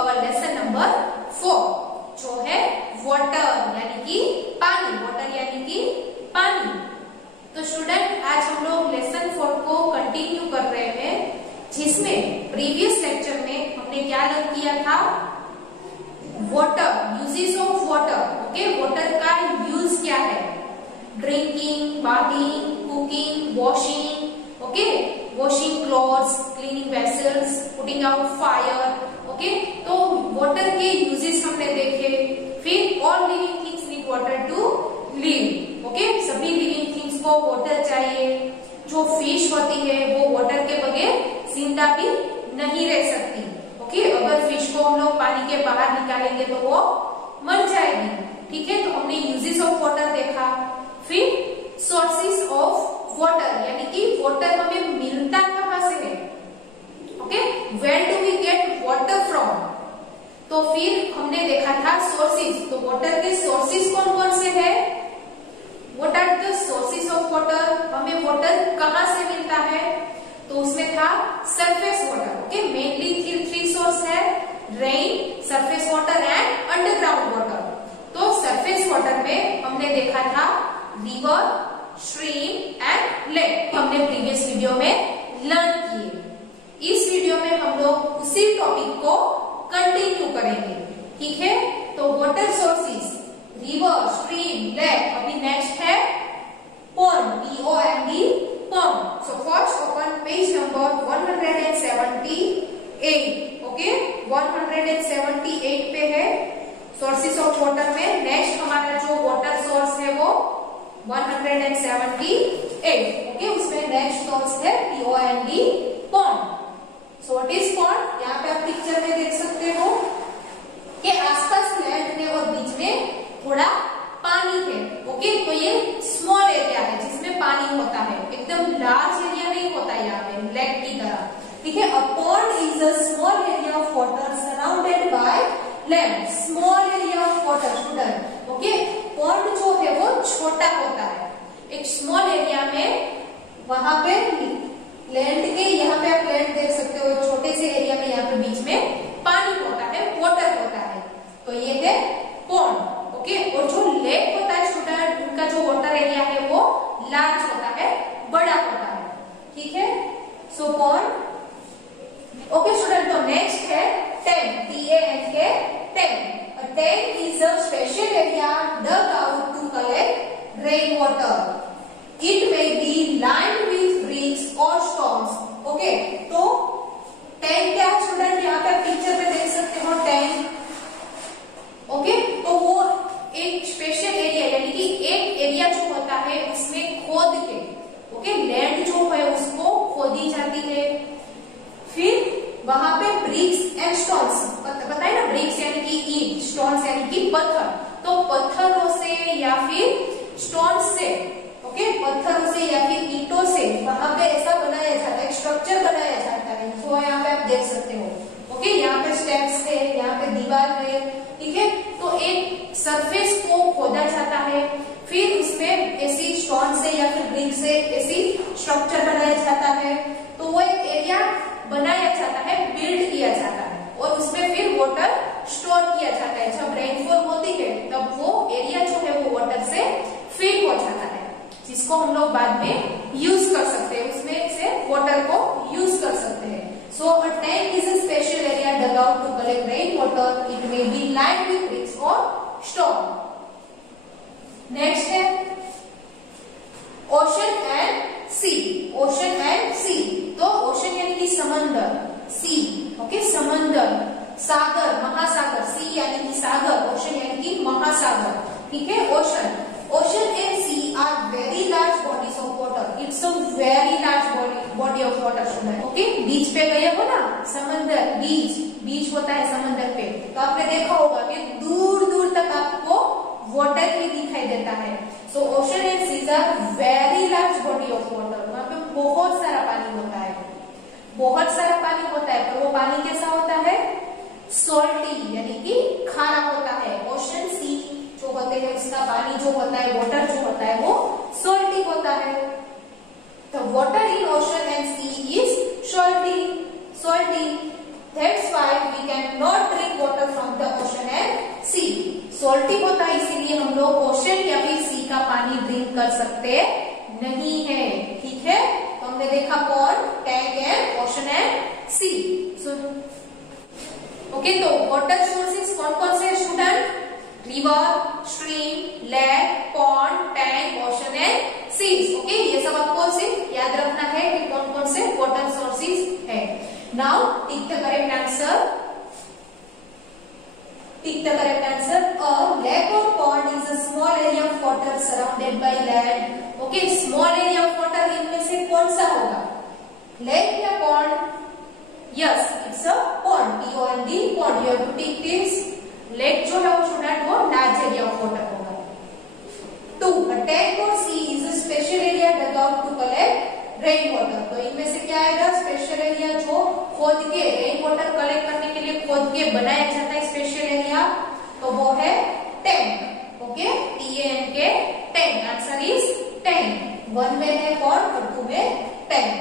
Our lesson number 4 जो है water यानी कि पानी। वाटर यानी कि पानी। तो स्टूडेंट आज हम लोग लेसन 4 को कंटिन्यू कर रहे हैं, जिसमें प्रीवियस लेक्चर में हमने क्या लर्न किया था, water, uses of water. Okay, water का यूज क्या है, drinking, bathing, cooking, washing, okay, washing clothes, cleaning vessels, putting out fire. Okay, तो वाटर के यूजेस हमने देखे। फिर all living things need water to live. Okay, सभी लिविंग थिंग्स को वाटर चाहिए। जो फिश होती है वो वाटर के बगैर जिंदा भी नहीं रह सकती। ओके, अगर फिश को हम लोग पानी के बाहर निकालेंगे तो वो मर जाएगी। ठीक है, तो हमने यूजेस ऑफ वाटर देखा। फिर सोर्सेस ऑफ वाटर यानी कि वाटर हमें मिलता कहां से है। Okay, where do we get water from. तो फिर हमने देखा था सोर्सेस। तो वाटर के सोर्सेस कौन कौन से है, what are the sources of water, हमें वाटर कहां से मिलता है। तो उसमें था surface water. Okay, mainly three source है, rain, surface water and underground water. तो सरफेस वाटर में हमने देखा था रिवर, स्ट्रीम एंड लेक। हमने प्रीवियस वीडियो में लर्न किए। इस वीडियो में हम लोग उसी टॉपिक को कंटिन्यू करेंगे। ठीक है, तो water sources river, stream, lake. अभी नेक्स्ट है pond, POND, pond. So first open page number 178। Okay, 178 पे है सोर्सेस ऑफ वाटर में। नेक्स्ट हमारा जो वाटर सोर्स है वो 178। ओके, उसमें नेक्स्ट सोर्स है POND, pond. So what is pond, यहाँ पे आप पिक्चर में देख सकते हो कि आसपास लैंड है और बीच में थोड़ा पानी है। ओके, तो ये स्मॉल एरिया है जिसमें पानी होता है, एकदम लार्ज एरिया नहीं होता यहाँ पे लेक की तरह। ठीक है, a pond is a small area of water surrounded by land. Small area of water student. Okay, pond जो है वो छोटा होता है। एक स्मॉल एरिया में वहां पे लैंड के, यहाँ पे आप लैंड देख सकते हो, एक छोटे से एरिया में यहाँ पे बीच में पानी होता है, वाटर होता है। तो ये है पॉन्ड। ओके, और जो लेक होता है स्टूडेंट, उनका जो वाटर एरिया है वो लार्ज होता है, बड़ा होता है। ठीक है, सो पॉन्ड। ओके स्टूडेंट, तो नेक्स्ट है tank, tank. A tank is a special area dug out to collect rainwater. It may be lined with bricks or stones. Okay, तो टैंक क्या है स्टूडेंट, यहाँ पे पिक्चर पे देख सकते हो टैंक। ओके, तो वो एक स्पेशल एरिया यानी कि एक एरिया जो होता है उसमें खोद के, ओके, लैंड जो है उसको खोदी जाती है। फिर वहां पे ब्रिक्स एंड स्टोन्स, बताए ना, ब्रिक्स यानी कि ईंट, स्टोन्स यानी कि पत्थर। तो पत्थरों से या फिर स्टोन से, ओके, पत्थरों से या फिर ईंटों से वहां पे ऐसा बनाया जाता है, स्ट्रक्चर बनाया जाता है। तो यहाँ पे आप देख सकते हो। ओके, यहाँ पे स्टेप्स है, यहाँ पे दीवार है। ठीक है, तो एक सरफेस को खोदा जाता है, फिर उसमें ऐसी स्टोन से या फिर ब्रिक से ऐसी स्ट्रक्चर बनाया जाता है। तो वो एक एरिया बनाया जाता है, बिल्ड किया जाता है, और उसमें फिर वाटर स्टोर किया जाता है। जब रेनफॉल होती है तब वो एरिया जो है वो वाटर से फिल हो जाता है, जिसको हम लोग बाद में यूज कर सकते हैं, उसमें से वाटर को यूज कर सकते हैं। So a tank is a special area dug out to collect rainwater. It may be lined with bricks or stone. Next है ocean and sea. Ocean and sea, तो ओशन यानी कि समंदर, सी, ओके, समंदर, सागर, महासागर। सी यानी कि सागर, ओशन यानी कि महासागर। ठीक है, ocean, ocean and sea are very large bodies of water. It's a very large body of water student. Okay, beach पे गए हो ना, समंदर, बीच, बीच होता है समंदर पे, तो आपने देखा होगा कि दूर दूर तक आपको वाटर ही दिखाई देता है। So ocean and seas are very large body of water. वहां पे बहुत सारा पानी होता है, बहुत सारा पानी होता है, पर वो पानी कैसा होता है, सॉल्टी यानी कि खारा होता है। ओशन सी जो होते हैं उसका पानी जो होता है, वाटर जो होता है वो सॉल्टी होता है। The water in ocean and sea is salty. That's why we cannot drink salty होता है, इसीलिए हम लोग ओशन या फिर सी का पानी ड्रिंक कर सकते नहीं है। ठीक है, तो हमने देखा pond, tank and ocean and sea. Okay, तो वाटर सोर्सेस कौन कौन से student? River, stream, lake, pond, tank, ocean and seas. Okay, ये सब आपको सिर्फ याद रखना है कि कौन कौन से वाटर सोर्सेस है। Now tick the correct answer. Tick the correct answer. A lake or pond is a small area of water surrounded by land. Okay, small area of water इनमें से कौन सा होगा? लेक या pond? Yes, it's a pond, P-O-N-D, pond. You have to tick this. Lake जो है वो student वो लार्ज एरिया ऑफ वाटर होगा। 2. A tank or sea is a special area dug out to collect rain water. तो इनमें से क्या आएगा? स्पेशल एरिया जो खोद के रेन वाटर कलेक्ट करने के लिए खोद के बनाया जाता है स्पेशल एरिया, तो वो है tank. Okay, T-A-N-K, tank. Answer is tank. 1 में है पॉन्ड और 2 में टैंक।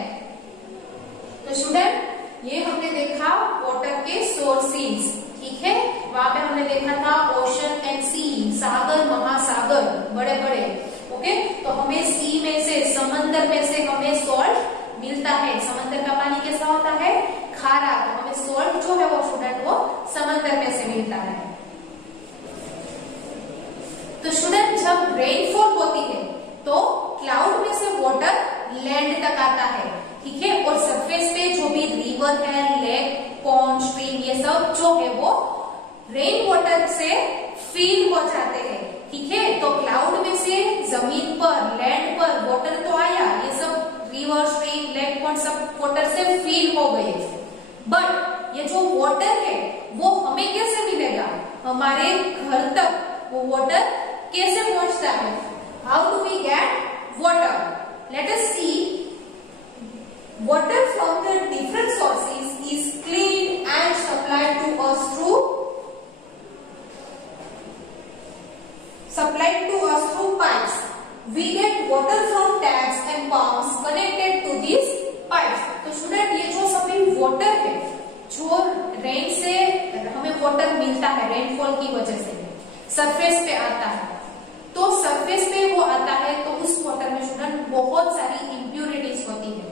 तो स्टूडेंट ये हमने देखा वाटर के सोर्सेस। ठीक है, वहां पे हमने देखा था ओशन एंड सी, सागर महासागर बड़े बड़े। ओके, तो हमें सी में से, समंदर में से हमें सॉल्ट मिलता है। समंदर का पानी कैसा होता है? खारा। तो हमें सॉल्ट जो है वो स्टूडेंट वो समंदर में से मिलता है। तो स्टूडेंट जब रेनफॉल होती है तो क्लाउड में से वाटर लैंड तक आता है। ठीक है, और सरफेस पे जो भी रिवर है, लेक, पॉन्ड, स्ट्रीम, ये सब जो है वो रेन वाटर से फिल हो जाते हैं। ठीक है, तो क्लाउड में से जमीन पर, लैंड पर वाटर तो आया, ये सब रिवर, स्ट्रीम, लेक, पॉन्ड सब वाटर से फिल हो गए। बट ये जो वाटर है वो हमें कैसे मिलेगा? हमारे घर तक वो वाटर कैसे पहुंचता है? How do we get water? Let us see. Water from the different sources is cleaned and supplied to us through pipes. We get water from taps and pumps connected to these pipes. तो student ये जो सभी water है, जो rain से हमें water मिलता है, रेनफॉल की वजह से सरफेस पे आता है। तो सरफेस पे वो आता है तो उस वाटर में स्टूडेंट बहुत सारी इम्प्यूरिटीज होती है।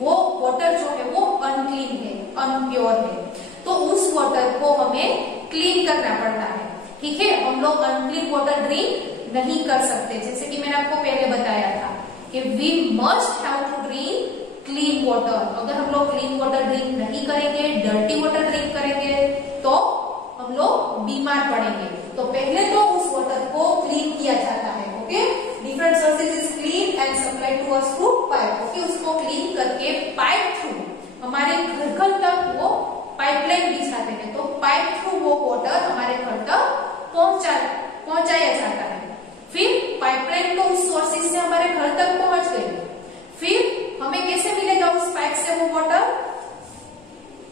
वो वाटर जो है वो अनक्लीन है, अनप्योर है। तो उस वाटर को हमें क्लीन करना पड़ता है। ठीक है, हम लोग अनक्लीन वाटर ड्रिंक नहीं कर सकते। जैसे कि मैंने आपको पहले बताया था कि we must have to drink clean water. अगर हम लोग क्लीन वाटर ड्रिंक नहीं करेंगे, डर्टी वाटर ड्रिंक करेंगे तो हम लोग बीमार पड़ेंगे। तो पहले तो उस वाटर को क्लीन किया जाता है। Okay, different sources is clean and supply to us through pipe. Okay, उसको क्लीन करके पाइप थ्रू हमारे घर तक वो पाइपलाइन बिछाते हैं। तो पाइप थ्रू वो वाटर हमारे घर तक पहुंचाया जाता है। फिर पाइपलाइन को उस सोर्सेज से हमारे घर तक पहुंच गई। फिर हमें कैसे मिलेगा उस पाइप से वो water?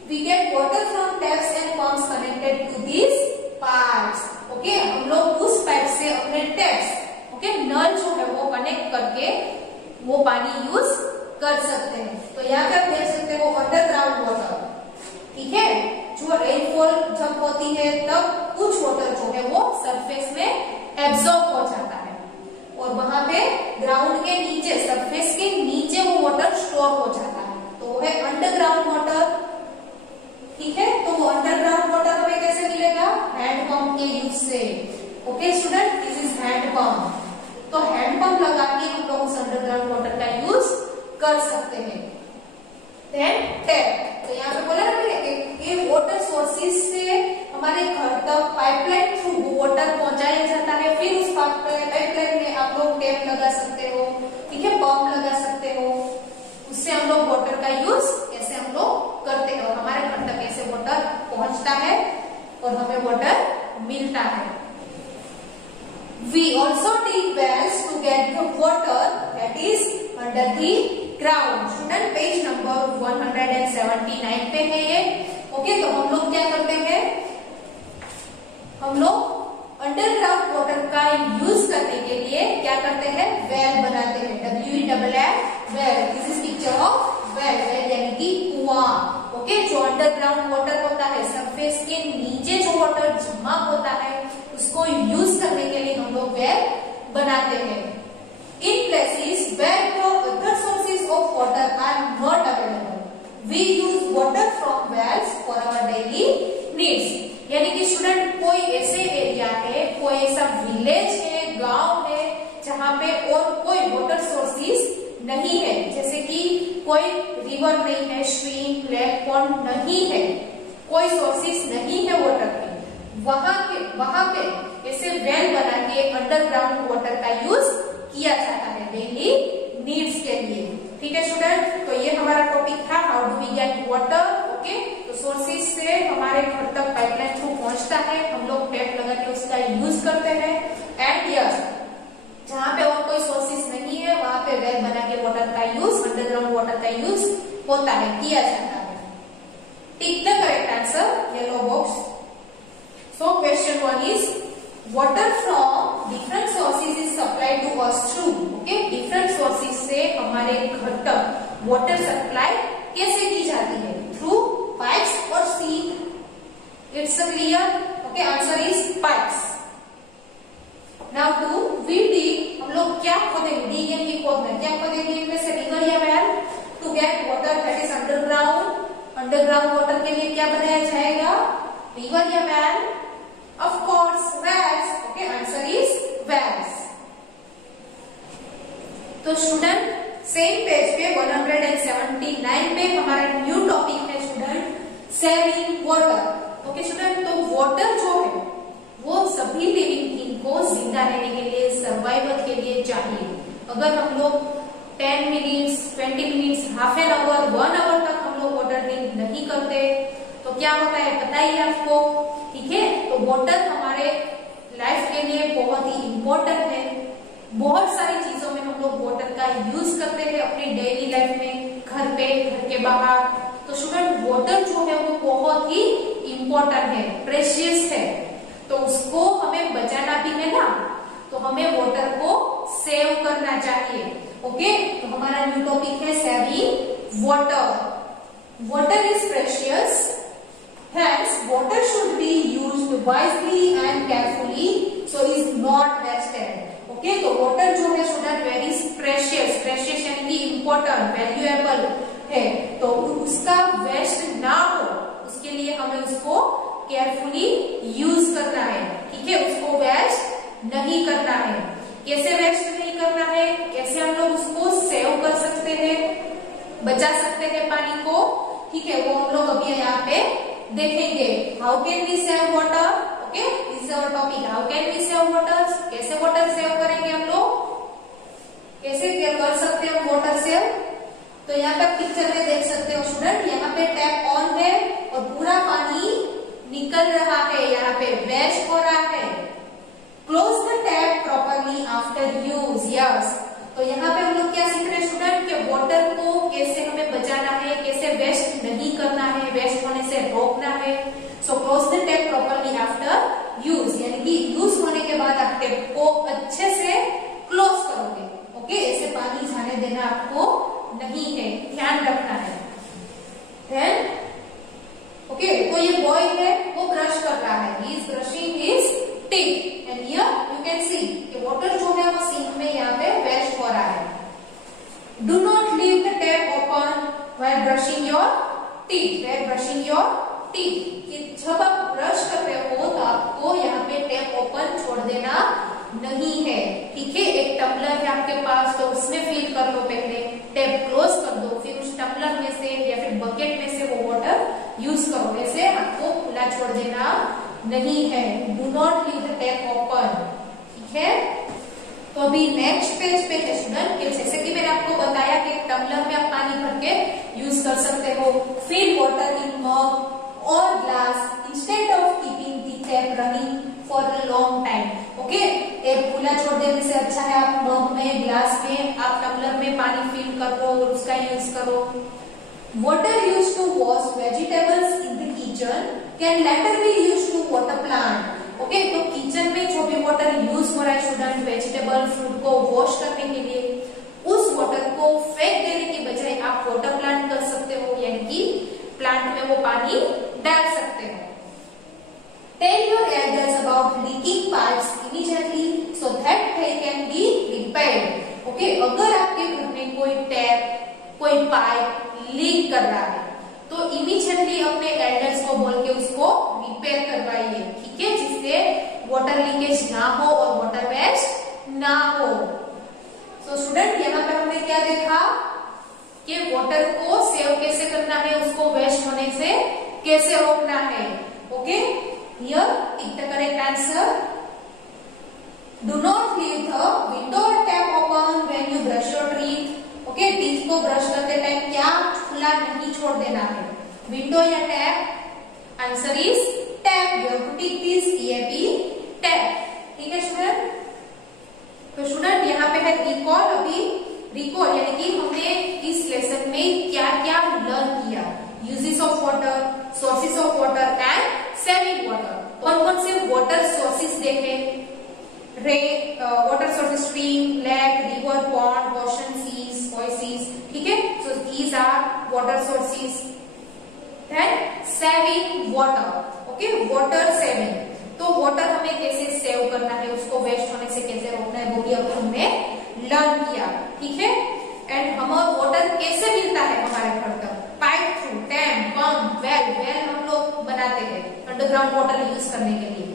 We get water from taps and pumps connected to these pipes. Okay, हम लोग उस पाइप से अपने टैप्स, ओके, नल जो है वो कनेक्ट करके वो पानी यूज कर सकते हैं। तो यहाँ पे आप देख सकते हो अंडरग्राउंड वाटर। ठीक है, जो रेनफॉल जब होती है तब कुछ वाटर जो है वो सरफेस में एब्जॉर्ब हो जाता है और वहां पे ग्राउंड के नीचे, सरफेस के नीचे वो वाटर स्टोर हो जाता है। तो वो है अंडरग्राउंड वाटर। ठीक है, तो वो अंडरग्राउंड वाटर हमें कैसे मिलेगा? हैंडपंप के यूज से। Okay student, this is hand pump. तो हैंडपंप लगा के हम लोग उस अंडरग्राउंड वाटर का यूज कर सकते हैं। देन टैप, तो यहाँ पे बोला ना मैंने कि वाटर सोर्सेज से हमारे घर तक पाइपलाइन थ्रू वो वाटर पहुंचाया जाता है। फिर उस पाइपलाइन में आप लोग टैप लगा सकते हो। ठीक है, पंप लगा सकते हो। उससे हम लोग वाटर का यूज ऐसे हम लोग करते हैं और हमारे घर तक ऐसे वाटर पहुंचता है और हमें वाटर मिलता है। We also dig wells to get the water that is under the ground. Student page number 179 पे है ये। ओके, तो हम लोग क्या करते हैं? हम लोग अंडरग्राउंड वाटर का यूज करने के लिए क्या करते हैं? वेल बनाते हैं। WELL well. This is picture of well. Well यानी कि कुआं। ओके, जो अंडरग्राउंड वाटर होता है, सरफेस के नीचे जो वाटर जमा होता है उसको use we use water from wells for our daily needs. यानी कि स्टूडेंट कोई ऐसे एरिया है, कोई ऐसा विलेज है, गांव है जहाँ पे और कोई वाटर सोर्सेस नहीं है, जैसे कि कोई रिवर नहीं है, स्ट्रीम, लेक, पॉन्ड नहीं है, कोई सोर्सेस नहीं है वाटर के, वहां पे ऐसे वेल बना के अंडरग्राउंड वाटर का यूज किया जाता है डेली नीड्स के लिए। ठीक है स्टूडेंट, तो ये हमारा टॉपिक था how do we get water. Okay, तो सोर्सेस से हमारे घर तक पाइपलाइन थ्रू पहुंचता है, हम लोग टैप लगा के उसका यूज करते हैं। एंड यस, जहाँ पे और कोई सोर्सेस नहीं है वहां पे वेल बना के वाटर का यूज, अंडरग्राउंड वाटर का यूज होता है, किया जाता है। टिक the correct answer, yellow box. So question 1 is water from different sources is supplied to us through, okay, different sources से हमारे घर तक water supply कैसे की जाती है? Through pipes or sea? It's clear? Okay, answer is pipes. Now to we dig, हम लोग क्या खोदेंगे? dig यानी खोदना, क्या खोदेंगे? इनमें से river या well to get water that is underground. Underground water के लिए क्या बनाया जाएगा? river या well? Of course, wells. Okay, answer is wells. तो स्टूडेंट सेम पेज पे 179 पे हमारा न्यू टॉपिक है student saving water. Okay student, तो वाटर जो है वो सभी लिविंग थिंग को जिंदा रहने के लिए, सर्वाइवल के लिए चाहिए। अगर हम लोग 10 minutes, 20 minutes, half an hour, 1 hour तक हम लोग वाटर ड्रिंक नहीं करते तो क्या होता है पता ही है आपको। ठीक है, तो वाटर हमारे लाइफ के लिए बहुत ही इम्पोर्टेंट है। बहुत सारी चीजों में हम लोग वाटर का यूज करते हैं अपनी डेली लाइफ में, घर पे, घर के बाहर। तो स्टूडेंट वाटर जो है वो बहुत ही इम्पोर्टेंट है, प्रेशियस है, तो उसको हमें बचाना भी है ना, तो हमें वाटर को सेव करना चाहिए। ओके, तो हमारा न्यू टॉपिक है saving water. Water is precious, hence water should be used wisely and carefully, so is not wasted. Okay, तो water जो है स्टूडेंट वेरी प्रेशियस, प्रेशियस यानी कि इम्पोर्टेंट, वैल्यूएबल है, तो उसका वेस्ट ना हो उसके लिए हमें उसको केयरफुली यूज करना है। ठीक है, उसको वेस्ट नहीं करना है। कैसे वेस्ट नहीं करना है, कैसे हम लोग उसको सेव कर सकते हैं, बचा सकते हैं पानी को। ठीक है, वो हम लोग अभी यहाँ पे देखेंगे। How can we save water? Okay, this is our topic, how can we save water. कैसे वाटर सेव करेंगे हम लोग, कैसे कर सकते हैं वाटर सेव? तो यहाँ पे पिक्चर में देख सकते हो स्टूडेंट, यहाँ पे टैप ऑन है और पूरा पानी निकल रहा है, यहाँ पे वेस्ट हो रहा है। Close the tap properly after use. Yes, तो यहाँ पे हम लोग क्या सीख रहे हैं स्टूडेंट कि वाटर को कैसे हमें बचाना है, कैसे वेस्ट नहीं करना है, वेस्ट होने से रोकना है। So close the tap properly after use, यानी कि यूज होने के बाद आप टैप को अच्छे से क्लोज करोगे। ओके, ऐसे पानी जाने देना आपको नहीं है, ध्यान रखना है। देन ओके, तो ये बॉय है वो ब्रश कर रहा है, he is brushing his teeth and here you can see कि वाटर जो है वो सिंक में यहाँ पे वेस्ट हो रहा है। Do not leave the tap open while brushing your teeth, while brushing your teeth, कि जब आप ब्रश कर रहे हो तो आपको यहाँ पे टैप ओपन छोड़ देना नहीं है। ठीक है, एक टम्बलर है आपके पास तो उसमें फिल कर लो, पहले टैप क्लोज कर दो, फिर उस टम्बलर में से या फिर बकेट में से वो वाटर यूज करो। ऐसे आपको खुला छोड़ देना नहीं है। Do not leave the tap open. ठीक है, तो अभी नेक्स्ट पेज पे है स्टूडेंट कि जैसे कि मैंने आपको बताया कि टम्बलर में आप पानी भर के यूज कर सकते हो। फिल वाटर इन मग और glass instead of keeping the tap running for a long time. Okay, tap खुला छोड़ देने से अच्छा है आप मग में, ग्लास में, आप टम्बलर में पानी फिल करो और उसका यूज करो। Water used to wash vegetables in the kitchen can later be used to water plant. Okay, तो किचन में जो भी वाटर यूज हो रहा है स्टूडेंट वेजिटेबल फ्रूट को वॉश करने के लिए, उस वाटर को फेंक देने की बजाय आप वाटर प्लांट कर सकते हो, यानी कि प्लांट में वो पानी डाल सकते हो। Tell your elders about leaking pipes immediately so that they can be repaired. Okay, अगर आपके घर में कोई टैप, कोई पाइप लीक कर रहा है तो इमीडिएटली अपने एल्डर्स को बोल के उसको रिपेयर करवाइए, ठीक है, जिससे वाटर लीकेज ना हो और वाटर वेस्ट ना हो। तो स्टूडेंट यहाँ पे हमने क्या देखा कि वाटर को सेव कैसे करना है, उसको वेस्ट होने से कैसे रोकना है। Okay, here tick the correct answer. Do not leave the window or tap open when you brush your teeth. Okay, teeth को ब्रश करते टाइम क्या खुला नहीं छोड़ देना है, विंडो या tap. Answer is tap. You have to tick this tap, ठीक है स्टूडेंट। तो स्टूडेंट यहाँ पे है रिकॉल। अभी रिकॉल यानी कि हमने इस लेसन में क्या क्या लर्न किया, uses of water, sources of water and saving water. कौन कौन से वाटर सोर्सेस देखे, water sources stream, lake, river, pond, ocean, seas, oasis, ठीक है। So these are water sources. Then saving water, okay, water saving. तो water हमें कैसे save करना है, उसको वेस्ट होने से कैसे रोकना है, वो भी अब हमने लर्न किया, ठीक है। एंड हमें वाटर कैसे मिलता है हमारे घर तक, pipe through, tank, pump, well हम लोग बनाते हैं अंडरग्राउंड वाटर यूज करने के लिए।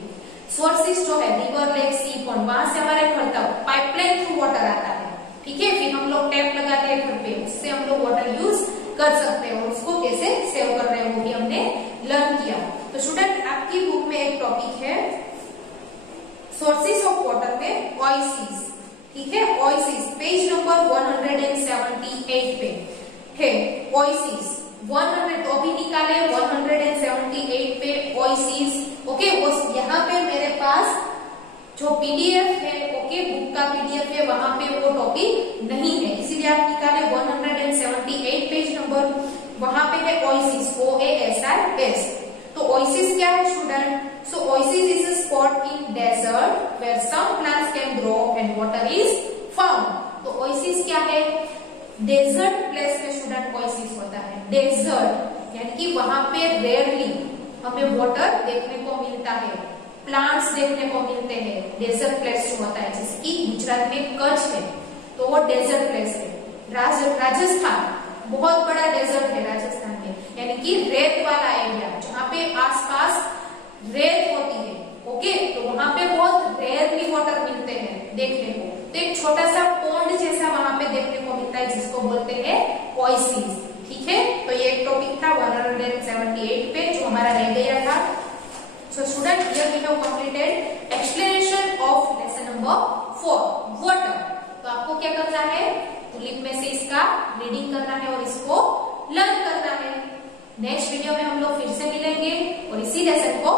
सोर्सेस जो है रिवर, लेक, सी, पॉन्ड, वहां से हमारे घर तक पाइपलाइन थ्रू वाटर आता है, ठीक है। फिर हम लोग टैप लगाते हैं घर पे, उससे हम लोग वाटर यूज कर सकते हैं और उसको कैसे सेव कर रहे हैं वो भी हमने लर्न किया। तो स्टूडेंट आपकी बुक में एक टॉपिक है सोर्सेस ऑफ वाटर में ओएसिस, ठीक है, ओएसिस, पेज नंबर 178 पे है ओएसिस 100। तो अभी निकाले 178 पे ओएसिस। ओके, वो यहाँ पे मेरे पास जो पीडीएफ है, ओके, बुक का पीडीएफ है, वहां पे वो टॉपिक नहीं है, इसीलिए आप निकाले 178 पेज नंबर, वहां पे है ओएसिस, OASIS। तो ओएसिस क्या है student? So oasis is a spot in desert where some plants can grow and water is found. तो ओएसिस क्या है? डेजर्ट प्लेस में स्टूडेंट ओएसिस होता है। डेजर्ट यानी कि वहां पे रेयरली हमें वाटर देखने को मिलता है, प्लांट्स देखने को मिलते हैं। डेजर्ट प्लेस जो होता है, जिसकी गुजरात में कच्छ है, तो वो डेजर्ट प्लेस है। राजस्थान बहुत बड़ा डेजर्ट है राजस्थान में, यानी कि रेत वाला एरिया जहाँ पे आसपास रेत होती है, ओके, तो वहां पे बहुत रेयरली वाटर मिलते हैं देखने को। तो एक छोटा सा पॉन्ड जैसा वहां पे देखने को मिलता है, जिसको बोलते हैं ओएसिस, ठीक है। तो ये एक टॉपिक था 178 पे जो हमारा रह गया था। So student, here we have completed explanation of lesson number 4 water। तो आपको क्या करना है, लिप में से इसका रीडिंग करना है और इसको लर्न करना है। नेक्स्ट वीडियो में हम लोग फिर से मिलेंगे और इसी लेसन को